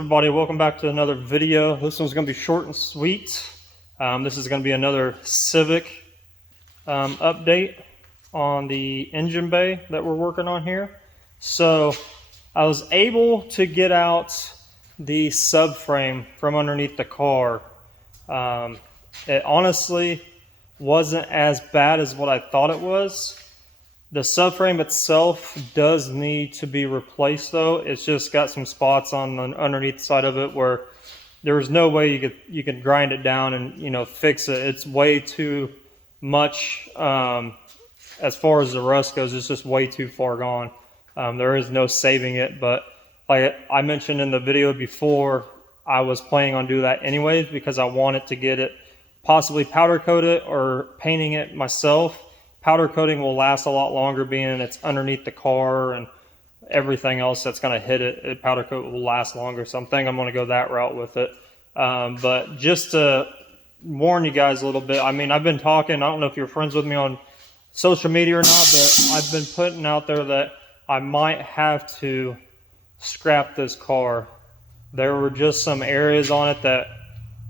Everybody, welcome back to another video. This one's going to be short and sweet. This is going to be another Civic update on the engine bay that we're working on here. So I was able to get out the subframe from underneath the car. It honestly wasn't as bad as what I thought it was. The subframe itself does need to be replaced though. It's just got some spots on the underneath side of it where there was no way you could grind it down and fix it. It's way too much as far as the rust goes. It's just way too far gone. There is no saving it, but like I mentioned in the video before, I was planning on doing that anyways because I wanted to get it possibly powder coat it or painting it myself. Powder coating will last a lot longer being it's underneath the car and everything else that's going to hit it. Powder coat will last longer, so I'm thinking I'm going to go that route with it. But just to warn you guys a little bit, I mean, I've been talking, I don't know if you're friends with me on social media or not, but I've been putting out there that I might have to scrap this car. There were just some areas on it that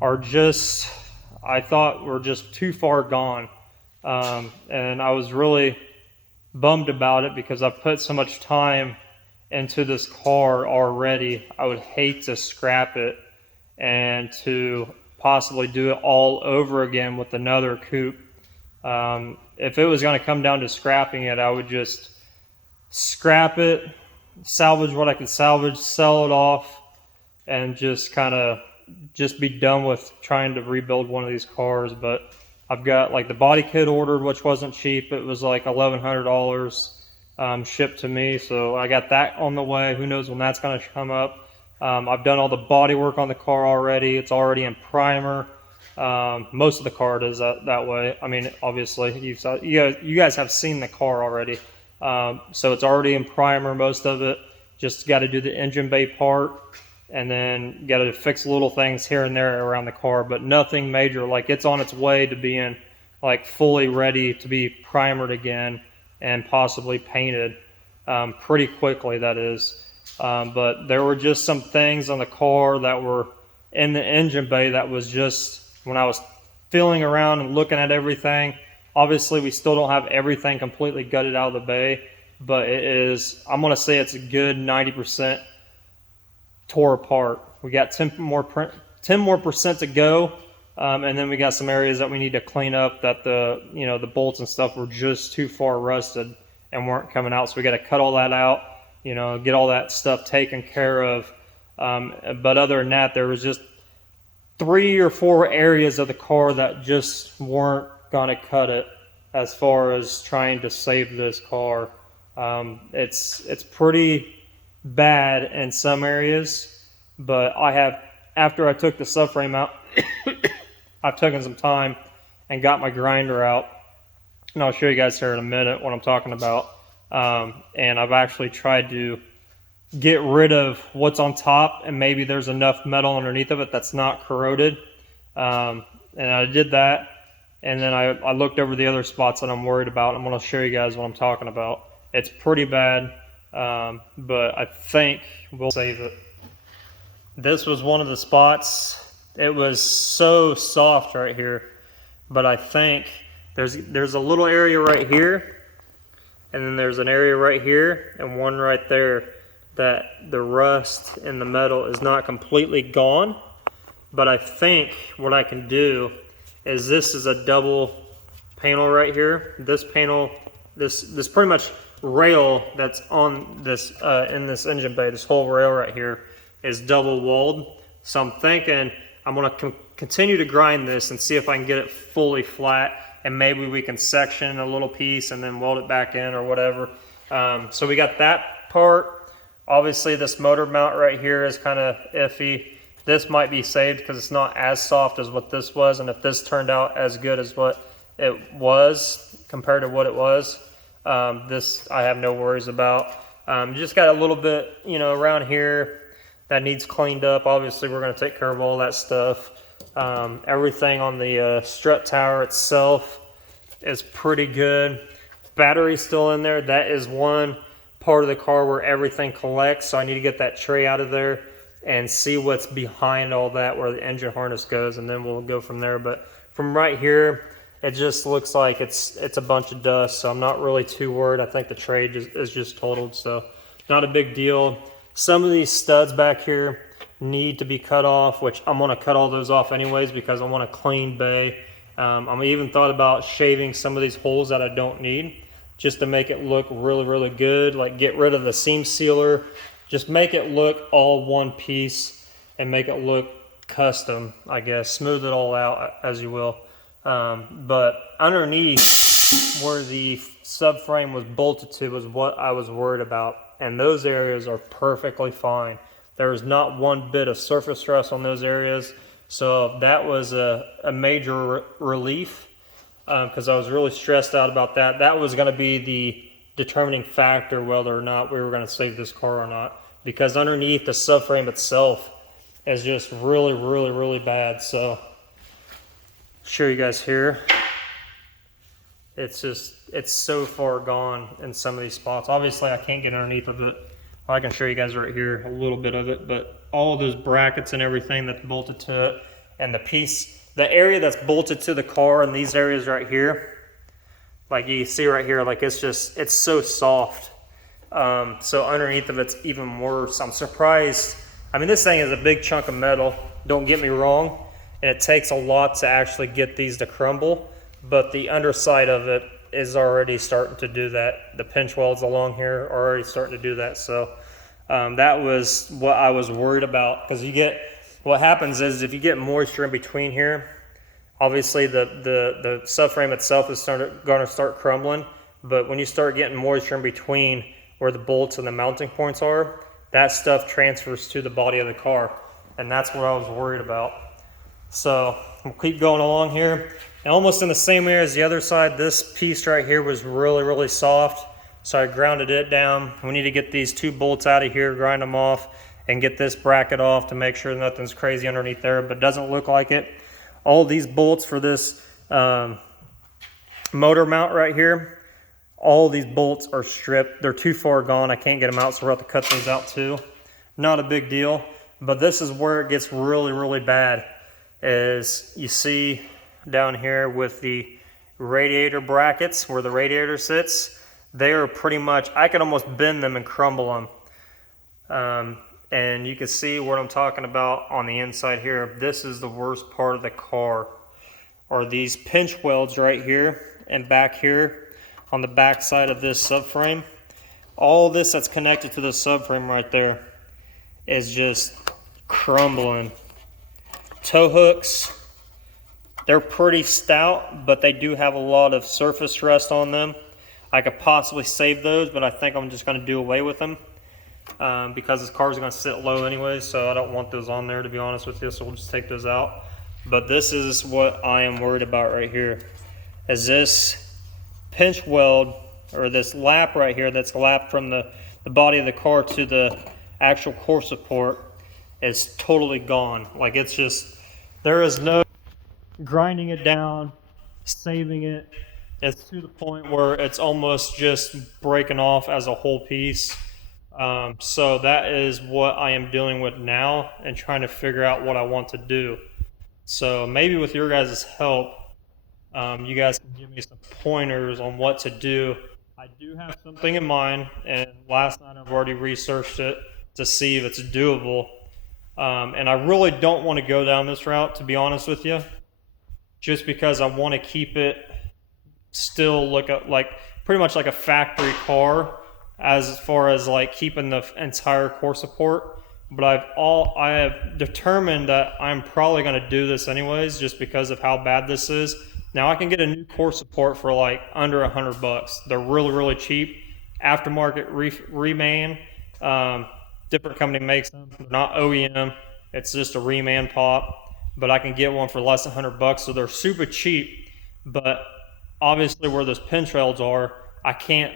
are just, I thought were just too far gone. And I was really bummed about it because I've put so much time into this car already. I would hate to scrap it and to possibly do it all over again with another coupe. If it was going to come down to scrapping it, I would just scrap it, salvage what I could salvage, sell it off, and just kind of just be done with trying to rebuild one of these cars. But I've got like the body kit ordered, which wasn't cheap. It was like $1,100 shipped to me. So I got that on the way. Who knows when that's going to come up. I've done all the body work on the car already. It's already in primer. Most of the car is that way. I mean, obviously, you guys have seen the car already. So it's already in primer, most of it. Just got to do the engine bay part. And then got to fix little things here and there around the car, but nothing major. Like it's on its way to being like fully ready to be primered again and possibly painted pretty quickly, that is. But there were just some things on the car that were in the engine bay that was just, when I was feeling around and looking at everything, obviously we still don't have everything completely gutted out of the bay, but it is, I'm going to say it's a good 90% tore apart. We got 10 more percent to go, and then we got some areas that we need to clean up that the bolts and stuff were just too far rusted and weren't coming out, so we got to cut all that out, get all that stuff taken care of. But other than that, there was just 3 or 4 areas of the car that just weren't gonna cut it as far as trying to save this car. It's pretty bad in some areas, but after I took the subframe out, I've taken some time and got my grinder out, and I'll show you guys here in a minute what I'm talking about. And I've actually tried to get rid of what's on top, and maybe there's enough metal underneath of it that's not corroded. And I did that, and then I looked over the other spots that I'm worried about. I'm going to show you guys what I'm talking about. It's pretty bad. But I think we'll save it. This was one of the spots. It was so soft right here, but I think there's a little area right here, and then there's an area right here and one right there that the rust in the metal is not completely gone. But I think what I can do is, this is a double panel right here. This panel, this pretty much rail that's on this in this engine bay, this whole rail right here is double walled. So I'm thinking I'm going to continue to grind this and see if I can get it fully flat, and maybe we can section a little piece and then weld it back in or whatever. So we got that part. Obviously this motor mount right here is kind of iffy. This might be saved because it's not as soft as what this was, and if this turned out as good as what it was compared to what it was, this I have no worries about. Just got a little bit, around here that needs cleaned up. Obviously, we're going to take care of all that stuff. Everything on the strut tower itself is pretty good. Battery's still in there. That is one part of the car where everything collects, so I need to get that tray out of there. and see what's behind all that, where the engine harness goes, and then we'll go from there. But from right here, it just looks like it's a bunch of dust, so I'm not really too worried. I think the trade is just totaled, so not a big deal. Some of these studs back here need to be cut off, which I'm going to cut all those off anyways because I want a clean bay. I'm even thought about shaving some of these holes that I don't need, just to make it look really, really good. Like get rid of the seam sealer, just make it look all one piece and make it look custom, I guess. Smooth it all out as you will. But underneath where the subframe was bolted to was what I was worried about, and those areas are perfectly fine. There is not one bit of surface stress on those areas, so that was a major relief, because I was really stressed out about that. That was going to be the determining factor whether or not we were going to save this car or not, because underneath the subframe itself is just really, really, really bad. So show you guys here, it's so far gone in some of these spots. Obviously I can't get underneath of it. I can show you guys right here a little bit of it, but all those brackets and everything that's bolted to it, and the area that's bolted to the car, and these areas right here, like you see right here, like it's so soft. So underneath of it's even worse. I'm surprised. I mean, this thing is a big chunk of metal, don't get me wrong, and it takes a lot to actually get these to crumble, but the underside of it is already starting to do that. The pinch welds along here are already starting to do that. So that was what I was worried about, because what happens is if you get moisture in between here, obviously the subframe itself is going to start crumbling, but when you start getting moisture in between where the bolts and the mounting points are, that stuff transfers to the body of the car, and that's what I was worried about. So we'll keep going along here. And almost in the same area as the other side, this piece right here was really, really soft, so I grounded it down. We need to get these two bolts out of here, grind them off, and get this bracket off to make sure nothing's crazy underneath there, but it doesn't look like it. All these bolts for this motor mount right here, all these bolts are stripped. They're too far gone. I can't get them out, so we'll have to cut those out too. Not a big deal, but this is where it gets really, really bad. As you see down here with the radiator brackets where the radiator sits, they are pretty much, I can almost bend them and crumble them. And you can see what I'm talking about on the inside here. This is the worst part of the car, are these pinch welds right here and back here on the back side of this subframe. All this that's connected to the subframe right there is just crumbling. Tow hooks, they're pretty stout, but they do have a lot of surface rust on them. I could possibly save those, but I think I'm just going to do away with them because this car is going to sit low anyway, so I don't want those on there, to be honest with you, so we'll just take those out. But this is what I am worried about right here, is this pinch weld, or this lap right here that's lapped from the body of the car to the actual core support, is totally gone. Like, it's just, there is no grinding it down, saving it. It's to the point where it's almost just breaking off as a whole piece. So that is what I am dealing with now and trying to figure out what I want to do. So maybe with your guys' help, you guys can give me some pointers on what to do. I do have something in mind, and last night I've already researched it to see if it's doable. And I really don't want to go down this route, to be honest with you, just because I want to keep it still look like pretty much like a factory car as far as like keeping the entire core support. But I have determined that I'm probably going to do this anyways, just because of how bad this is. Now I can get a new core support for like under $100. They're really, really cheap, aftermarket reman. Different company makes them, not OEM. It's just a reman pop, but I can get one for less than $100, so they're super cheap. But obviously, where those pinch welds are, I can't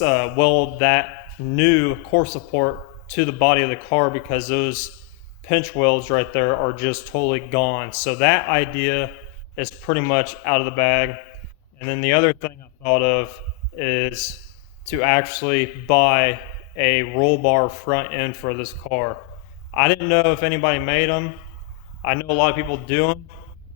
weld that new core support to the body of the car because those pinch welds right there are just totally gone. So that idea is pretty much out of the bag. And then the other thing I thought of is to actually buy a roll bar front end for this car. I didn't know if anybody made them. I know a lot of people do them.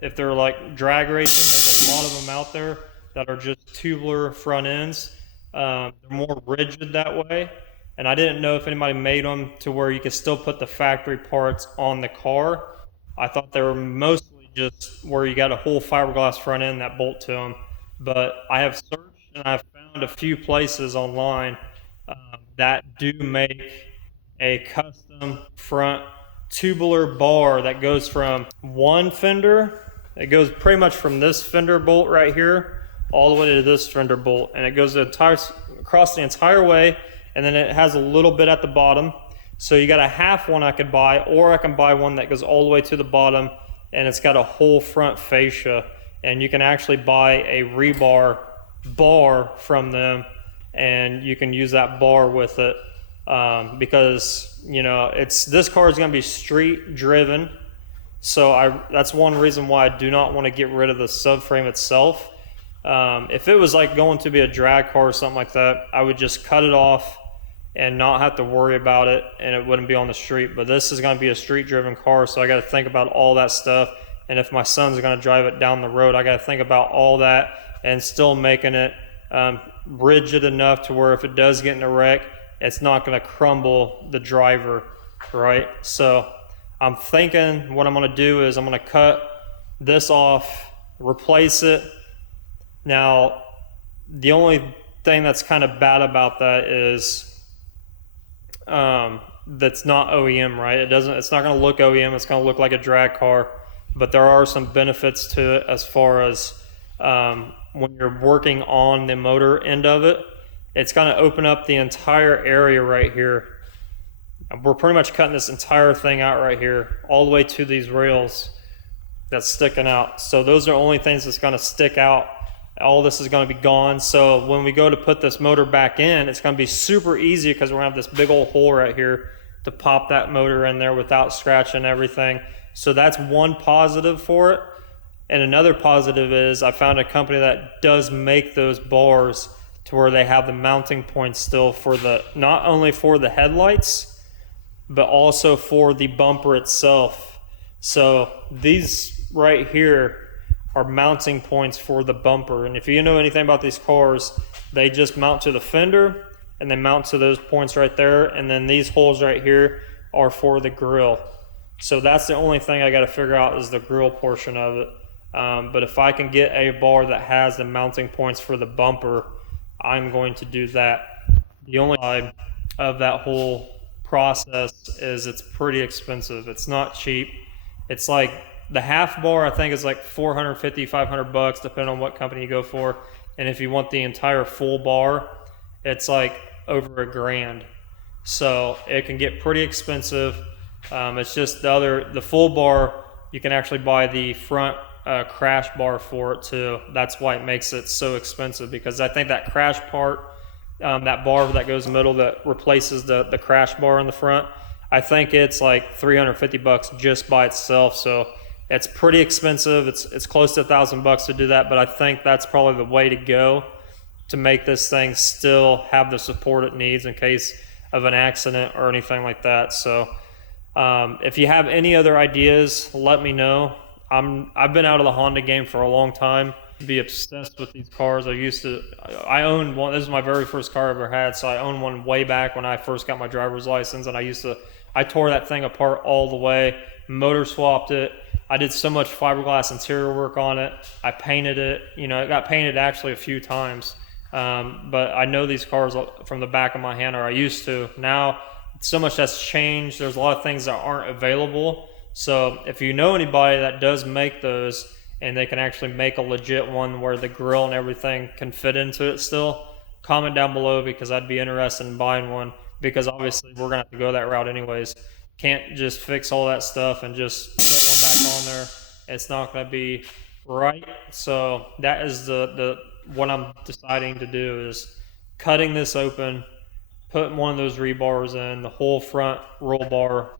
If they're like drag racing, there's a lot of them out there that are just tubular front ends. They're more rigid that way. And I didn't know if anybody made them to where you could still put the factory parts on the car. I thought they were mostly just where you got a whole fiberglass front end that bolt to them. But I have searched and I've found a few places online that do make a custom front tubular bar that goes from one fender. It goes pretty much from this fender bolt right here all the way to this fender bolt, and it goes across the entire way, and then it has a little bit at the bottom. So you got a half one I could buy, or I can buy one that goes all the way to the bottom and it's got a whole front fascia, and you can actually buy a rebar bar from them and you can use that bar with it. Because you know this car is going to be street driven, so that's one reason why I do not want to get rid of the subframe itself. If it was like going to be a drag car or something like that, I would just cut it off and not have to worry about it, and it wouldn't be on the street. But this is going to be a street driven car, so I got to think about all that stuff. And if my son's going to drive it down the road, I got to think about all that and still making it rigid enough to where if it does get in a wreck, it's not going to crumble the driver, right? So I'm thinking what I'm going to do is I'm going to cut this off, replace it. Now, the only thing that's kind of bad about that is that's not OEM, right? It's not going to look OEM. It's going to look like a drag car, but there are some benefits to it as far as when you're working on the motor end of it. It's going to open up the entire area right here. We're pretty much cutting this entire thing out right here, all the way to these rails that's sticking out. So those are the only things that's going to stick out. All this is going to be gone. So when we go to put this motor back in, it's going to be super easy because we're going to have this big old hole right here to pop that motor in there without scratching everything. So that's one positive for it. And another positive is I found a company that does make those bars to where they have the mounting points still for not only for the headlights, but also for the bumper itself. So these right here are mounting points for the bumper. And if you know anything about these cars, they just mount to the fender and they mount to those points right there. And then these holes right here are for the grill. So that's the only thing I got to figure out is the grill portion of it. But if I can get a bar that has the mounting points for the bumper, I'm going to do that. The only side of that whole process is it's pretty expensive. It's not cheap. It's like the half bar I think is like $450, $500 depending on what company you go for. And if you want the entire full bar, it's like over $1,000. So it can get pretty expensive. It's just the full bar, you can actually buy the front crash bar for it too. That's why it makes it so expensive, because I think that crash part, that bar that goes in the middle that replaces the crash bar in the front, I think it's like $350 just by itself. So it's pretty expensive. It's close to $1,000 to do that, but I think that's probably the way to go to make this thing still have the support it needs in case of an accident or anything like that. So if you have any other ideas, let me know. I've been out of the Honda game for a long time. Be obsessed with these cars. I owned one. This is my very first car I ever had. So I owned one way back when I first got my driver's license, and I tore that thing apart all the way, motor swapped it. I did so much fiberglass interior work on it. I painted it. It got painted actually a few times. But I know these cars from the back of my hand, or I used to. Now, so much has changed. There's a lot of things that aren't available. So if you know anybody that does make those and they can actually make a legit one where the grill and everything can fit into it still, comment down below, because I'd be interested in buying one, because obviously we're going to have to go that route anyways. Can't just fix all that stuff and just put one back on there. It's not going to be right. So that is what I'm deciding to do is cutting this open, putting one of those rebars in, the whole front roll bar,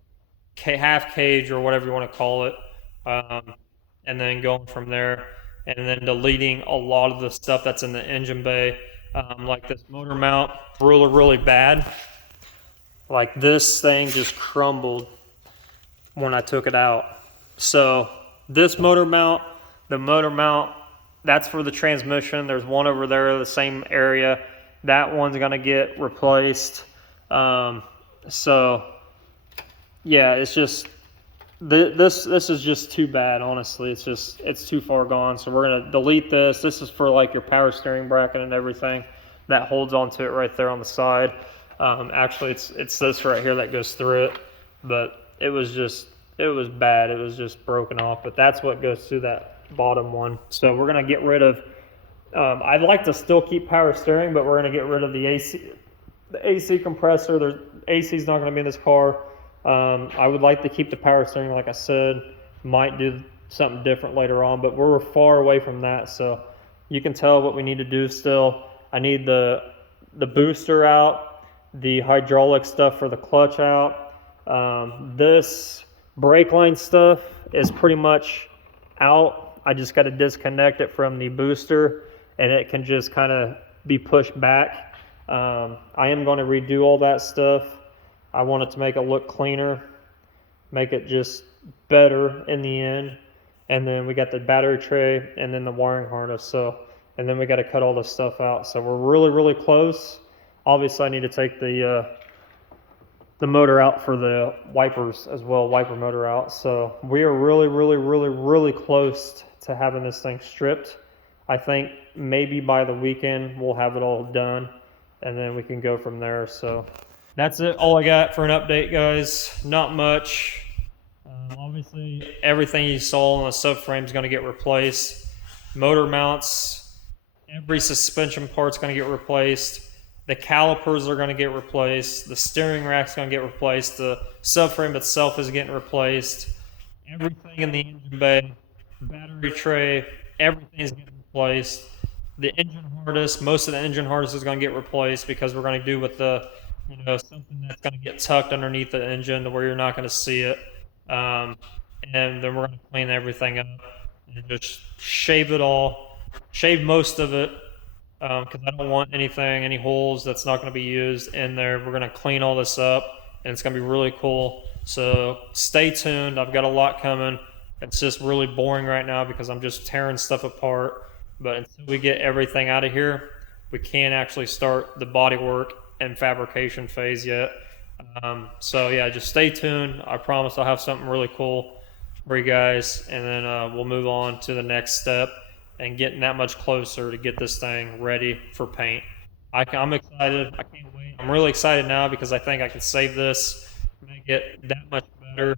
half cage or whatever you want to call it, and then going from there, and then deleting a lot of the stuff that's in the engine bay, like this motor mount, really bad. Like this thing just crumbled. when I took it out. So this motor mount, the motor mount, that's for the transmission. There's one over there, the same area. That one's gonna get replaced. So yeah, it's just this is just too bad, honestly. It's too far gone. So we're gonna delete this. This is for like your power steering bracket and everything that holds onto it right there on the side. Actually, it's this right here that goes through it, but it was bad. It was just broken off. But that's what goes through that bottom one. So we're gonna get rid of. I'd like to still keep power steering, but we're gonna get rid of the AC compressor. There's AC's not gonna be in this car. I would like to keep the power steering, like I said. Might do something different later on, but we're far away from that. So you can tell what we need to do still. I need the booster out, the hydraulic stuff for the clutch out. This brake line stuff is pretty much out. I just got to disconnect it from the booster, and it can just kind of be pushed back. I am going to redo all that stuff. I want it to make it look cleaner, make it just better in the end. And then we got the battery tray and then the wiring harness. So, and then we got to cut all this stuff out. So we're really, really close. Obviously, I need to take the motor out for the wipers as well, wiper motor out. So we are really, really, really, really close to having this thing stripped. I think maybe by the weekend we'll have it all done, and then we can go from there. So that's it. All I got for an update, guys. Not much. Obviously, everything you saw on the subframe is going to get replaced. Motor mounts, every suspension part's going to get replaced. The calipers are going to get replaced. The steering rack's going to get replaced. The subframe itself is getting replaced. Everything in the engine bay, battery tray, everything is getting replaced. The engine harness, most of the engine harness is going to get replaced because we're going to do with the, something that's going to get tucked underneath the engine to where you're not going to see it. And then we're going to clean everything up and just shave it all, shave most of it, because I don't want any holes that's not going to be used in there. We're going to clean all this up, and it's going to be really cool. So stay tuned. I've got a lot coming. It's just really boring right now because I'm just tearing stuff apart. But until we get everything out of here, we can't actually start the body work and fabrication phase yet. So yeah, just stay tuned. I promise I'll have something really cool for you guys, and then we'll move on to the next step and getting that much closer to get this thing ready for paint. I'm excited. I can't wait. I'm really excited now because I think I can save this, make it that much better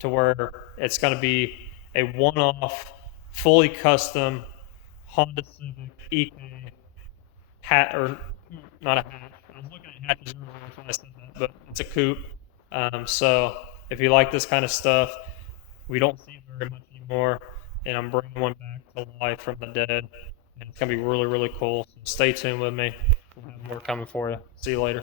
to where it's going to be a one-off, fully custom Honda Civic EK hat, or not a hatch. I was looking at hatches earlier when I said that, but it's a coupe. So if you like this kind of stuff, we don't see it very much anymore, and I'm bringing one back to life from the dead, and it's gonna be really, really cool. So stay tuned with me. We'll have more coming for you. See you later.